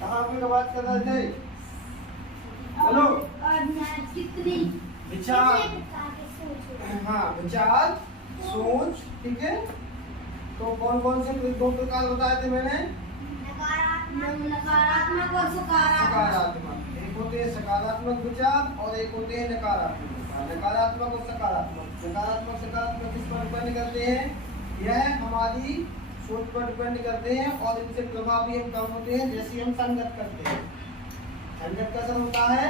कहाँ पे बात कर रहे थे? बोलो। कितनी विचार, हाँ विचार, सोच, ठीक है। तो कौन कौन से दो प्रकार बताए थे मैंने? नकारात्मक और सकारात्मक। एक होते हैं सकारात्मक विचार और एक होते हैं नकारात्मक विचार। नकारात्मक और सकारात्मक। नकारात्मक सकारात्मक किस पर डिपेंड करते हैं? यह हमारी सोच पर डिपेंड करते हैं और इनसे प्रभाव भी हम कम होते हैं जैसे हम संगत करते हैं। संगत का असर होता है,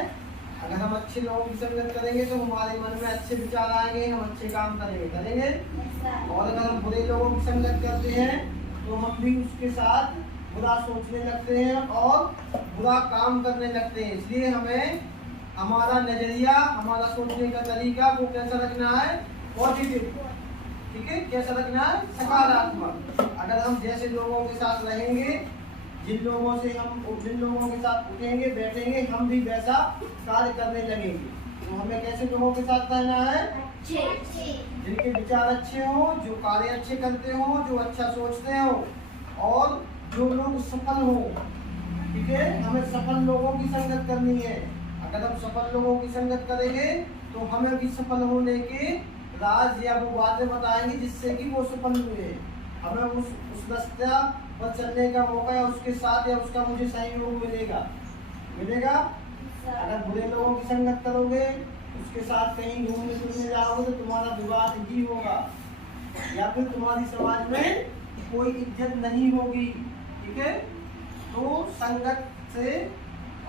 अगर हम अच्छे लोगों की संगत करेंगे तो हमारे मन में अच्छे विचार आएंगे, हम अच्छे काम करेंगे। और अगर हम बुरे लोगों की संगत करते हैं तो हम भी उसके साथ बुरा सोचने लगते हैं और बुरा काम करने लगते हैं। इसलिए हमें हमारा नजरिया, हमारा सोचने का तरीका वो कैसा रखना है? पॉजिटिव, ठीक है। कैसा रखना है? सकारात्मक। अगर हम जैसे लोगों के साथ रहेंगे, जिन लोगों के साथ उठेंगे बैठेंगे, हम भी वैसा कार्य करने लगेंगे। तो हमें कैसे लोगों के साथ रहना है? जिनके विचार अच्छे हो, जो कार्य अच्छे करते हो, जो अच्छा सोचते हो और जो लोग सफल हो, ठीक है। हमें सफल लोगों की संगत करनी है। अगर हम सफल लोगों की संगत करेंगे तो हमें भी सफल होने के राज या वो बातें बताएंगे जिससे कि वो सफल हुए। हमें उस रास्ता पर चलने का मौका या उसके साथ या उसका मुझे सहयोग मिलेगा। अगर बुरे लोगों की संगत करोगे, उसके साथ कहीं घूमने फिरने जाओगे तो तुम्हारा विवाद ही होगा या फिर तुम्हारी समाज में कोई इज्जत नहीं होगी, ठीक है। तो संगत से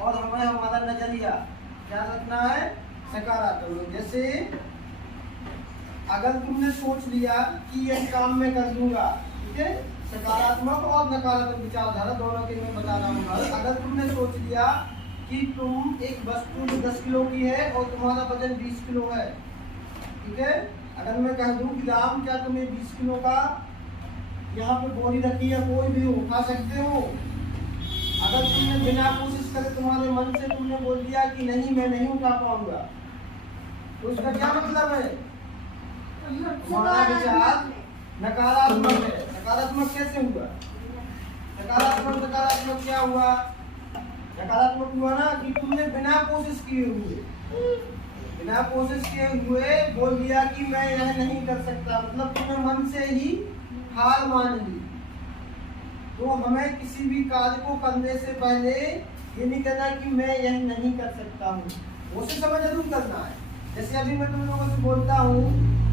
और हमें हमारा नजरिया क्या रखना है? सकारात्मक। जैसे अगर तुमने सोच लिया कि यह काम मैं कर दूंगा, ठीक है। सकारात्मक और नकारात्मक विचारधारा दोनों के मैं बता रहा हूँ। अगर तुमने सोच लिया कि तुम एक वस्तु जो 10 किलो की है और तुम्हारा वजन 20 किलो है, ठीक है। अगर मैं कह दूं कि राम क्या तुम्हें 20 किलो का यहाँ पे बोरी रखी है, कोई भी उठा सकते हो? अगर तुमने बिना कोशिश करे तुम्हारे मन से तुमने बोल दिया कि नहीं मैं नहीं उठा पाऊंगा, तो उसका क्या मतलब है? तुम्हारा विचार नकारात्मक है। नकारात्मक कैसे हुआ? नकारात्मक क्या हुआ? नकारात्मक हुआ ना कि तुमने बिना कोशिश किए हुए बोल दिया कि मैं यह नहीं कर सकता, मतलब तुमने मन से ही हार मान ली। तो हमें किसी भी कार्य को करने से पहले ये नहीं कहना कि मैं यह नहीं कर सकता हूँ, कोशिश हमें जरूर करना है। जैसे अभी मैं तुम लोगों से बोलता हूँ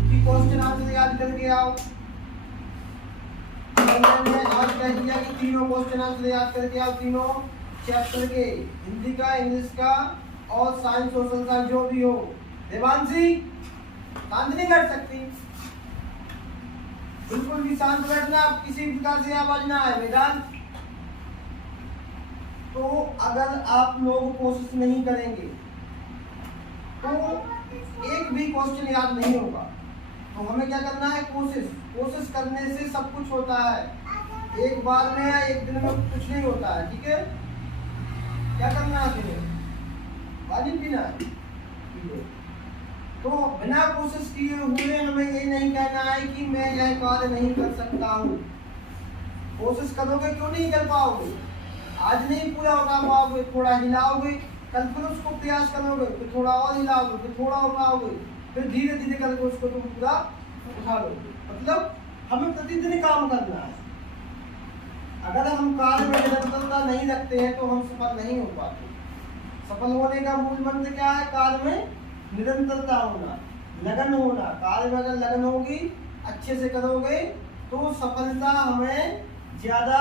कि क्वेश्चन आंसर याद करके आओ, मैंने आज कह दिया कि तीनों क्वेश्चन आंसर याद करके आओ, तीनों चैप्टर के, हिंदी का, इंग्लिश का और साइंस सोशल का जो भी हो। देवांशी शांत नहीं बैठ सकती, बिल्कुल भी शांत बैठना, किसी प्रकार से आवाज ना आए। वेदांत, तो अगर आप लोग कोशिश नहीं करेंगे तो एक भी क्वेश्चन याद नहीं होगा। तो हमें क्या करना है? कोशिश करने से सब कुछ होता है। एक बार में या एक दिन में कुछ नहीं होता है, ठीक है। क्या करना है तुम्हें? पानी पीना है, तो बिना कोशिश किए हुए हमें ये नहीं कहना है कि मैं यह कार्य नहीं कर सकता हूँ। कोशिश करोगे क्यों नहीं कर पाओगे? आज नहीं पूरा उठा पाओगे, थोड़ा हिलाओगे, कल फिर उसको प्रयास करोगे, फिर थोड़ा और हिलाओगे, फिर थोड़ा उठाओगे, फिर धीरे धीरे करके उसको तुम पूरा उठा लोगे। मतलब हमें प्रतिदिन काम करना है। अगर हम कार्य में निरंतरता नहीं रखते हैं तो हम सफल नहीं हो पाते। सफल होने का मूल मंत्र क्या है? कार्य में निरंतरता होना, लगन होना। कार्य में अगर लगन होगी, अच्छे से करोगे तो सफलता हमें ज्यादा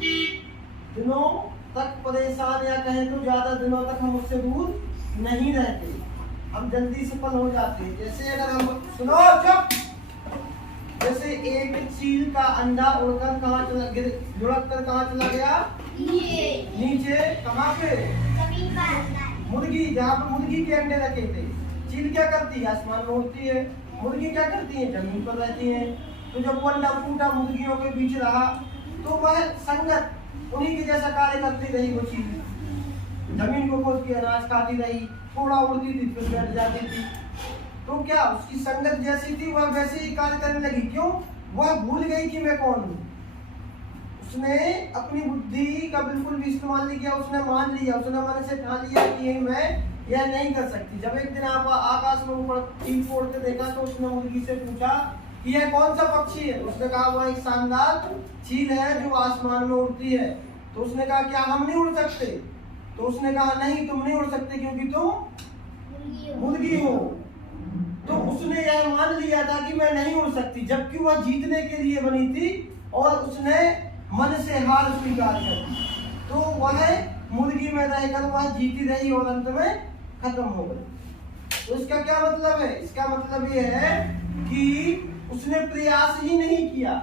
दिनों तक परेशान या कहें तो ज्यादा दिनों तक हम उससे दूर नहीं रहते, हम जल्दी सफल हो जाते हैं। जैसे अगर हम सुनो चुप, जैसे एक चील का अंडा उड़कर कहाँ चला, लुढ़क कर कहाँ चला गया? नीचे। कहाँ पे? मुर्गी, जहाँ पे मुर्गी के अंडे रखे थे। चील क्या करती है? आसमान में उड़ती है। मुर्गी क्या करती है? जमीन पर रहती है। तो जब वो अंडा फूटा, मुर्गियों के बीच रहा, तो वह संगत उन्हीं के जैसा कार्य करती रही। वो चील जमीन को खोद के अनाज खाती रही, थोड़ा उड़ती थी फिर बैठ जाती थी। तो क्या उसकी संगत जैसी थी वह वैसे ही कार्य करने लगी। क्यों? वह भूल गई कि मैं कौन हूँ। उसने अपनी बुद्धि का बिल्कुल भी इस्तेमाल नहीं किया, उसने मान लिया, उसने मन से ठान लिया कि मैं यह नहीं कर सकती। जब एक दिन आप आकाश में ऊपर तीन फोड़ते देखा तो उसने मुर्गी से पूछा कि यह कौन सा पक्षी है। उसने कहा वह एक शानदार चील है जो आसमान में उड़ती है। तो उसने कहा क्या हम नहीं उड़ सकते? तो उसने कहा नहीं, तुम नहीं उड़ सकते क्योंकि तुम मुर्गी हो। तो उसने यह मान लिया था कि मैं नहीं उड़ सकती, जबकि वह जीतने के लिए बनी थी और उसने मन से हार स्वीकार कर दी। तो वह मुर्गी में रहकर वह जीती रही और अंत में खत्म हो गई। तो इसका क्या मतलब है? इसका मतलब ये है कि उसने प्रयास ही नहीं किया,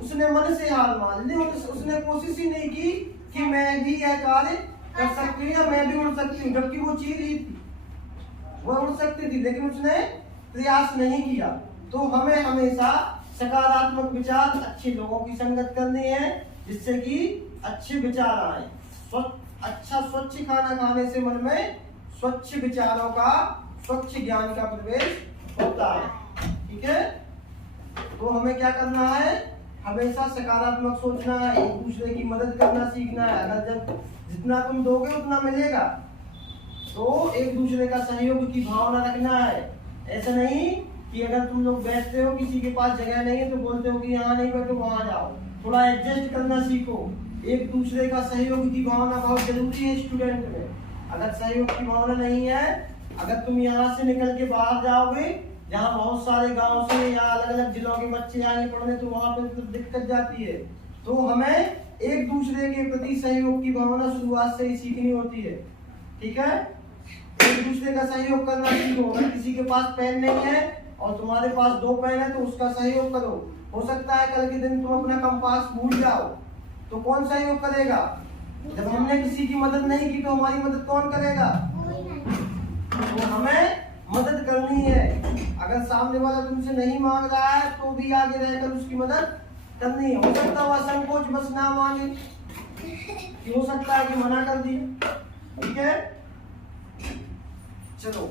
उसने मन से हार मान ली, उसने कोशिश ही नहीं की कि मैं भी यह कार्य कर सकती हूँ या मैं भी उड़ सकती हूँ, जबकि वो चीज ही थी, वह उड़ सकती थी, लेकिन उसने प्रयास नहीं किया। तो हमें हमेशा सकारात्मक विचार, अच्छे लोगों की संगत करनी है जिससे कि अच्छे विचार आए। अच्छा स्वच्छ खाना खाने से मन में स्वच्छ विचारों का, स्वच्छ ज्ञान का प्रवेश होता है। ठीक है, तो हमें क्या करना है? हमेशा सकारात्मक सोचना है, एक दूसरे की मदद करना सीखना है। अगर जब जितना तुम दोगे उतना मिलेगा, तो एक दूसरे का सहयोग की भावना रखना है। ऐसा नहीं कि अगर तुम लोग बैठते हो, किसी के पास जगह नहीं है तो बोलते हो कि यहाँ नहीं बैठो वहां जाओ। थोड़ा एडजस्ट करना सीखो। एक दूसरे का सहयोग की भावना बहुत जरूरी है स्टूडेंट में। अगर सहयोग की भावना नहीं है, अगर तुम यहाँ से निकल के बाहर जाओगे जहाँ बहुत सारे गांव से या अलग अलग जिलों के बच्चे आएंगे पढ़ने, तो वहां पर दिक्कत जाती है। तो हमें एक दूसरे के प्रति सहयोग की भावना शुरुआत से ही सीखनी होती है। ठीक है, एक दूसरे का सहयोग करना सीखो। अगर किसी के पास पेन नहीं है और तुम्हारे पास 2 पेन है तो उसका सहयोग करो। हो सकता है कल के दिन तुम अपना कंपास भूल जाओ, तो कौन सहयोग करेगा? जब हमने किसी की मदद नहीं की तो हमारी मदद कौन करेगा? तो हमें मदद करनी है। अगर सामने वाला तुमसे नहीं मांग रहा है तो भी आगे रहकर उसकी मदद करनी है। हो सकता है वह संकोच बस ना मांगे, हो सकता है कि मना कर दिए। ठीक है, चलो